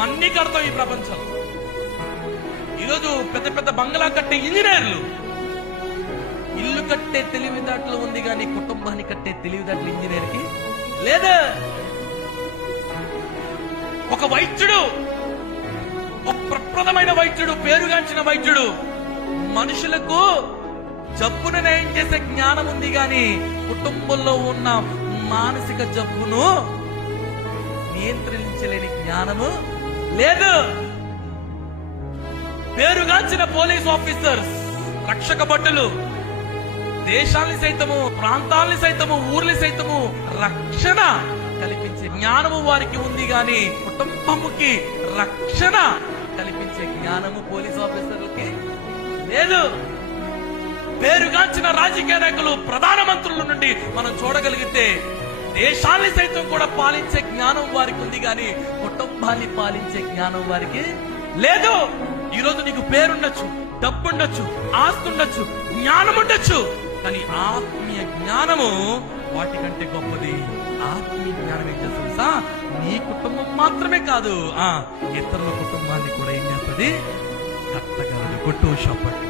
మనం అన్ని కడతాం ఈ ప్రపంచంలో. ఈరోజు పెద్ద పెద్ద బంగ్లా కట్టే ఇంజనీర్లు, ఇల్లు కట్టే తెలివితేటలు ఉంది కానీ కుటుంబాన్ని కట్టే తెలివితేటలు ఇంజనీర్కి లేదా. ఒక వైద్యుడు, ఒక ప్రప్రదమైన వైద్యుడు, పేరుగాంచిన వైద్యుడు, మనుషులకు జబ్బును నయం చేసే జ్ఞానం ఉంది కానీ కుటుంబంలో ఉన్న మానసిక జబ్బును నియంత్రించలేని జ్ఞానము లేదు. పేరుగాంచిన పోలీస్ ఆఫీసర్స్, రక్షక భటులు దేశాల్ని సైతము, ప్రాంతాల్ని సైతము, ఊర్ని సైతము రక్షణ కల్పించే జ్ఞానము వారికి ఉంది గాని కుటుంబముకి రక్షణ కల్పించే జ్ఞానము పోలీస్ ఆఫీసర్లకి లేదు. పేరుగాంచిన రాజకీయ నాయకులు, ప్రధానమంత్రుల నుండి మనం చూడగలిగితే దేశాల్ని సైతం కూడా పాలించే జ్ఞానం వారికి ఉంది గాని కుటుంబాన్ని పాలించే జ్ఞానం వారికి లేదు. ఈరోజు నీకు పేరుండొచ్చు, డబ్బుండొచ్చు, ఆస్తి ఉండొచ్చు, జ్ఞానం ఉండొచ్చు, కానీ ఆత్మీయ జ్ఞానము వాటికంటే గొప్పది. ఆత్మీయ జ్ఞానం ఏం చేస్తుంది తెలుసా? నీ కుటుంబం మాత్రమే కాదు, ఇతరుల కుటుంబాన్ని కూడా ఏం చేస్తుంది? కట్టగలదు. కొట్టు షాపట్టు.